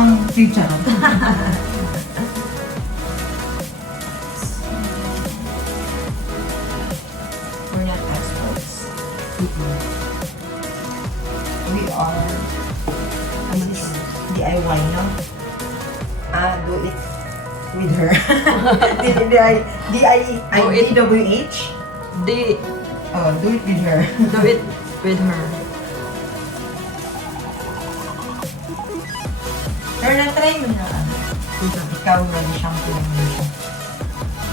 ang future. We're not experts. We are DIY, no? Do it with her. D-I-D-W-H? Oh, do it with her. Do it with her. Pero na-try mo na. Ikaw nag-shampoo lang mo siya.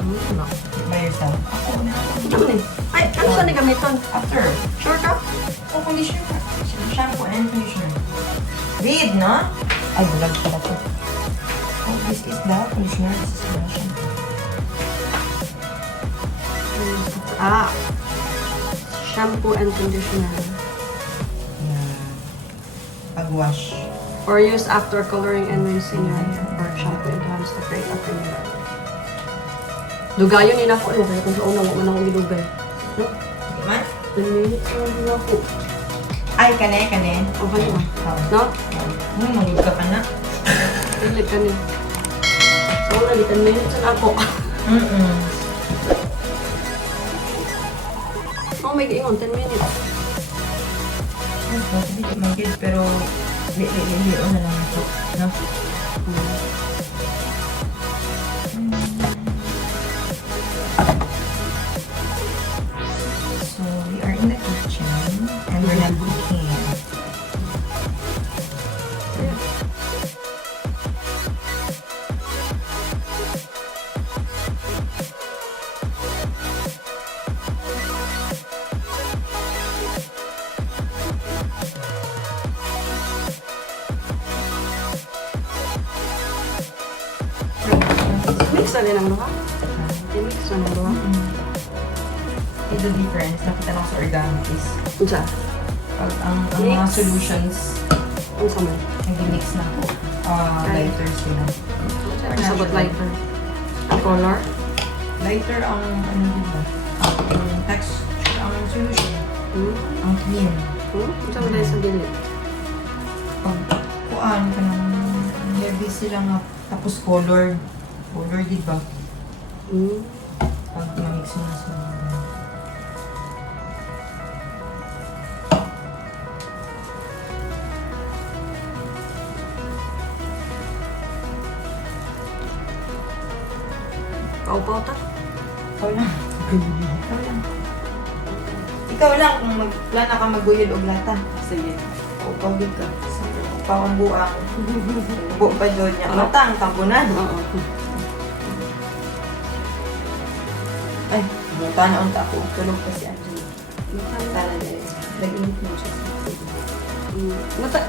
Ano? By yourself. Ako na. Ano ni? Ay, ano saan ni gamiton? After. Sure ka? O, conditioner. Shampoo and conditioner. Read, no? Ay, bulag pala to. Oh, this is the conditioner. This is the shampoo. Ah. Shampoo and conditioner. Yeah. Pag-wash. Or use after coloring and rinsing your hair. Or shampoo enhance the break after your dugayon yun ako. Ano kaya kung sa una, wag man ako gidugay. No? Okay man? 10 minutes lang ako. Ay, kane. Okay ba? No? Magod ka na. Pili ka niya. So, una, 10 minutes lang ako. Oh, may giingon, 10 minutes. Hindi magid, pero liyo na lang ito. No? So, we are in the kitchen and we're not cooking. Mix na din ang luha. I-mix na ng luha. It's the difference. Nakita na ko sa organic is Unsa? pag ang mga Mix. solutions Unsa man? nag-mix na ko. Lighter sila. Ang sabot lighter. Ang color? Lighter ang ano dito. Ang texture, ang solution. Ang clean. Unsa man dahil sa dili? Pag kuan ka ng heavy sila nga tapos color. Color, di ba? Pag na-mix mo na sa Paupaw ta? ikaw lang. Ikaw lang. Ikaw lang kung magplana ka maguyod og lata. Sige. Upaw din ka. Upaw ang buang. Buo pa doon niya. Matang, tampunan. Oo. Ay, tanaon ta ako. Tulog pa si Angela. Tala niya. Nag-init mo siya.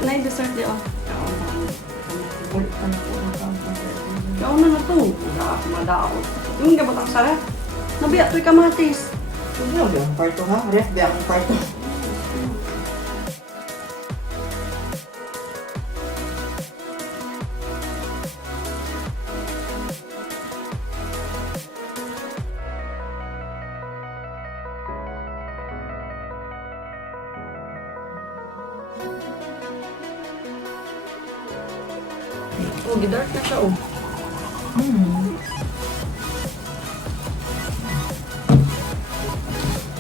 Na-dessert di oh. Ulit ka na po. Ikaw na na to. Madaot. Yung gabot ang sarap. Nabiya to'y kamatis. Hindi ako yung kwarto ha. Ref, biya akong kwarto. Oh, gidark na siya oh.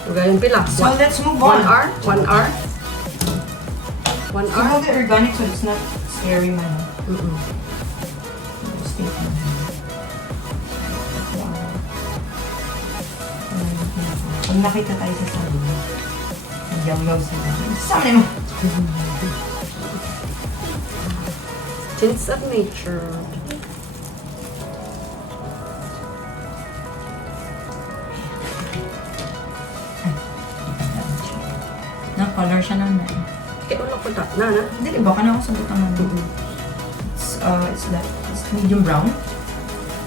Gayon pila. So let's move 1 on. hour? 1 hour? 1 So hour? how the organic so it's not scary man. Stay man. Pag nakita tayo sa salon, nagyaw-yaw sila. Saan mo? Tints of Nature. Na-color siya naman. Kaya ulo ko ta. Na? Hindi, baka na ako sa butang naman. It's medium brown.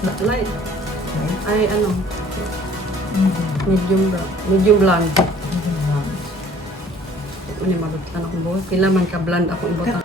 Light. Right? Ay, ano? Medium. Medium brown. Medium blonde. Medium brown. Uli, mabutlan akong buhok. Pila man ka blonde akong ibutang.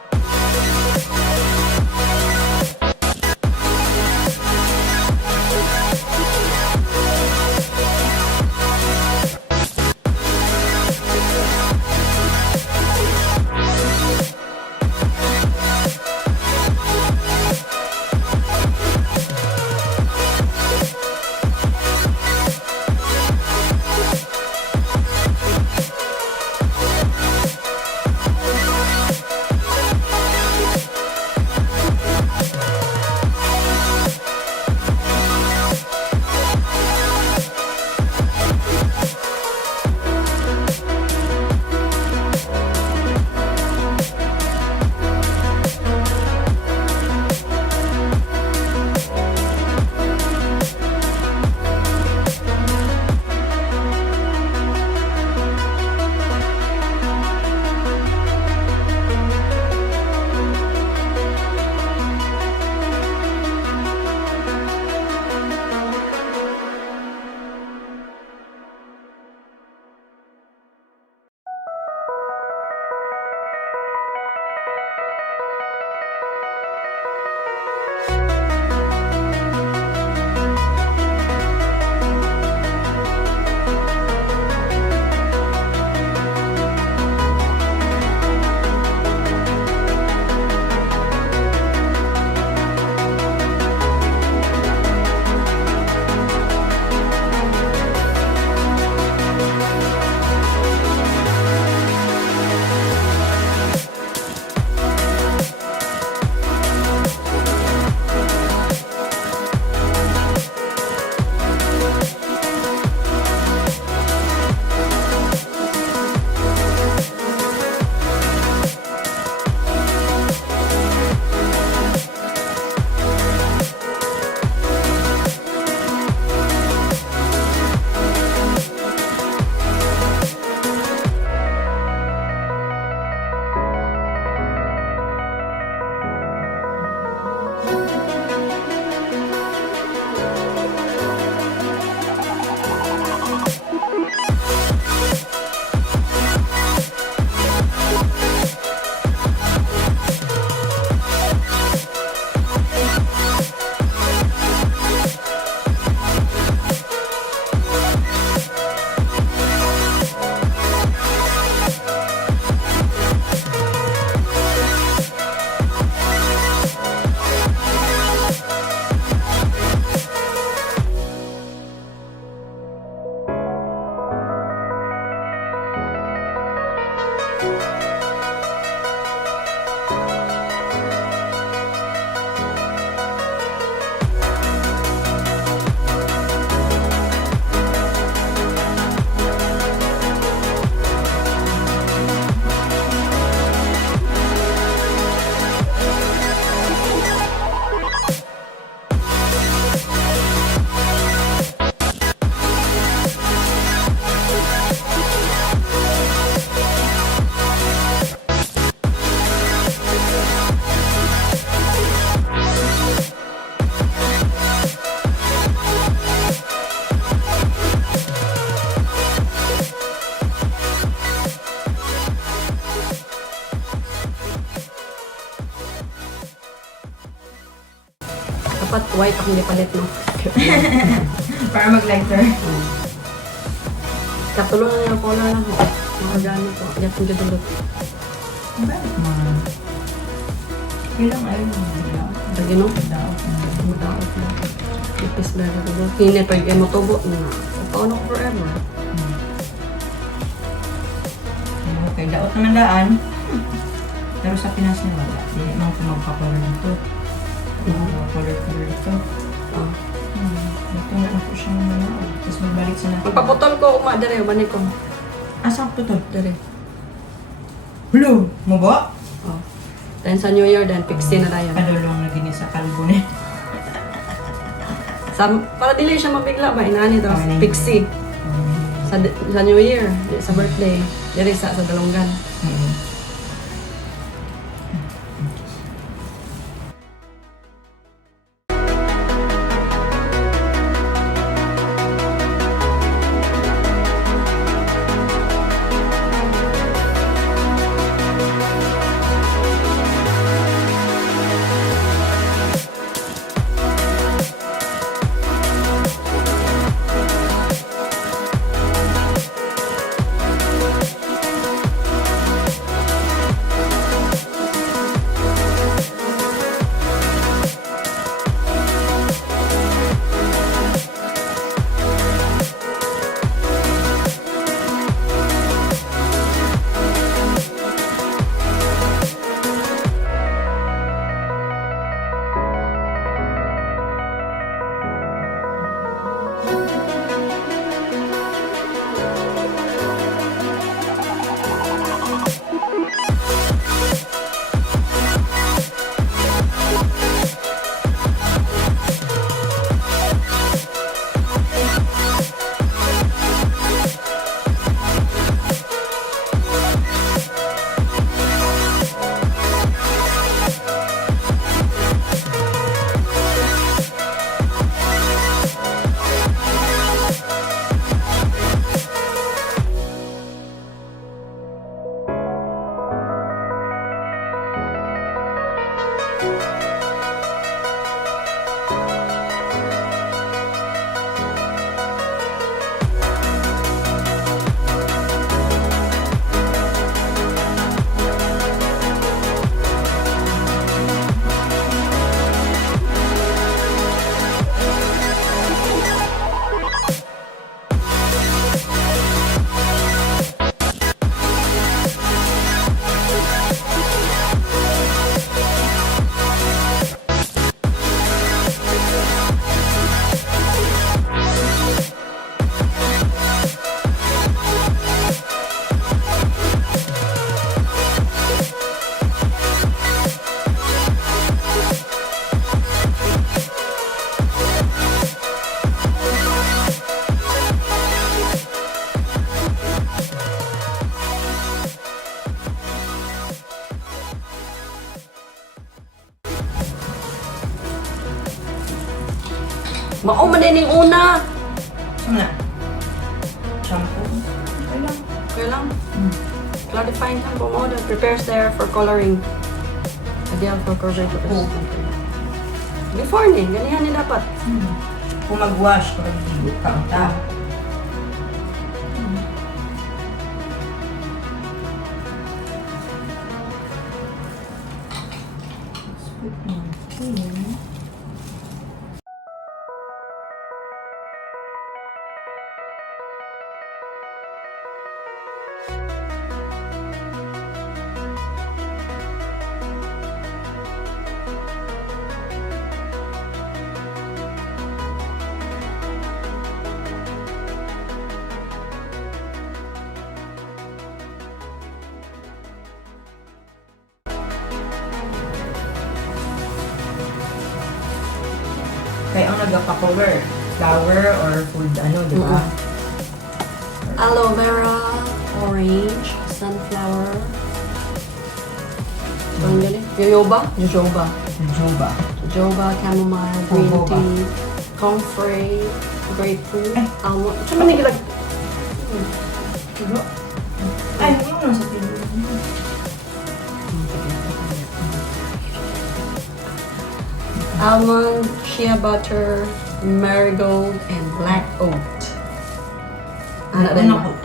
Dapat white akong ipalit, no? Para mag-lighter. Katulong na yung color lang ko. Ang organic ko. Yan kong dudulot. Bakit mo? Ilang ayaw mo nila? Lagi, no? Madaot na. Ipis na dudulot. Hindi pa yung motobo na. Paano ko forever? Okay, daot naman daan. Pero sa Pinas na wala. Hindi naman kung magpacolor dito. Color dito. Ito na ako siya naman. Tapos magbalik sa natin. Magpaputol ko dere, umani ko. Asa ko to? Dere. Hello! Mo ba? Oh. Then sa New Year, then pixie na tayo. Padulong na gini sa kalbo ni. Para dili siya mabigla ba? Inani to, Okay. pixie. Sa New Year, sa birthday, dere sa Dalungan. Mao man din yung una. Saan na? Shampoo? Okay lang. Okay lang. Clarifying shampoo mo that prepares there for coloring. Ideal for curvature purposes. Before ni, ganihan ni dapat. Kung mag-wash, kung mag-ibig ka, kaya ang nagpa-cover, flower or food, ano, di ba? Aloe vera, orange, sunflower. Ang galing. Jojoba? Jojoba. Jojoba. Jojoba, chamomile, green Jojoba. tea, comfrey, grapefruit, almond. Saan man nigilag? Ay, yung nasa table. almond, shea butter, marigold, and black oat. Ano din ba?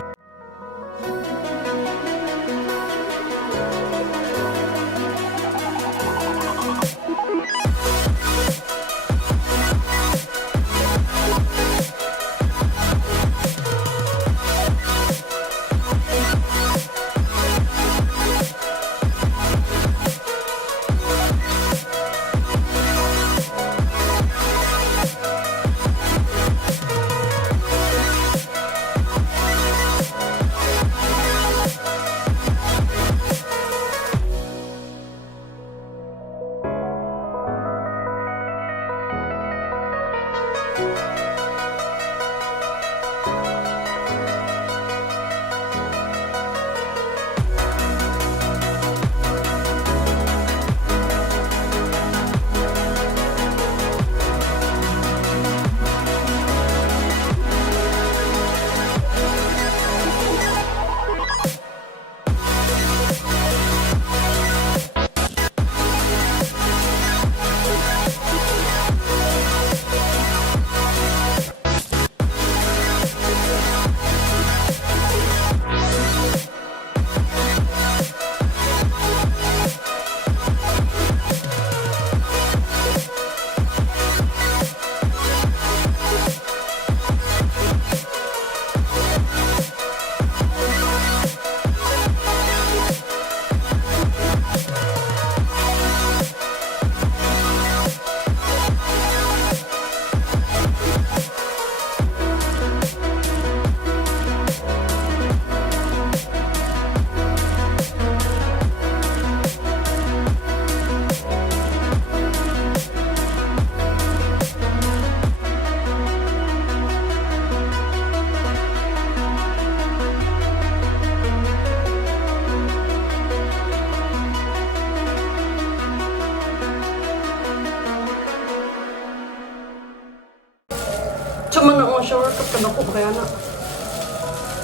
Cuma na akong shower cup kada ko kaya na.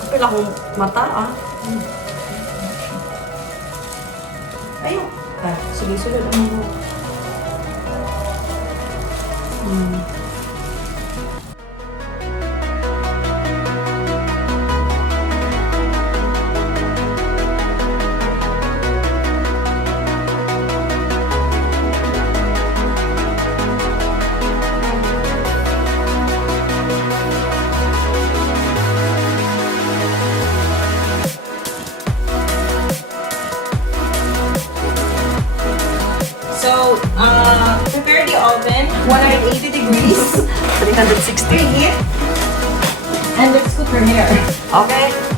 Kapila akong mata ah. Ayun. Sulit-sulit ang mga. So, prepare the oven, 180 degrees, 360. preheat, and let's cook her hair. Okay.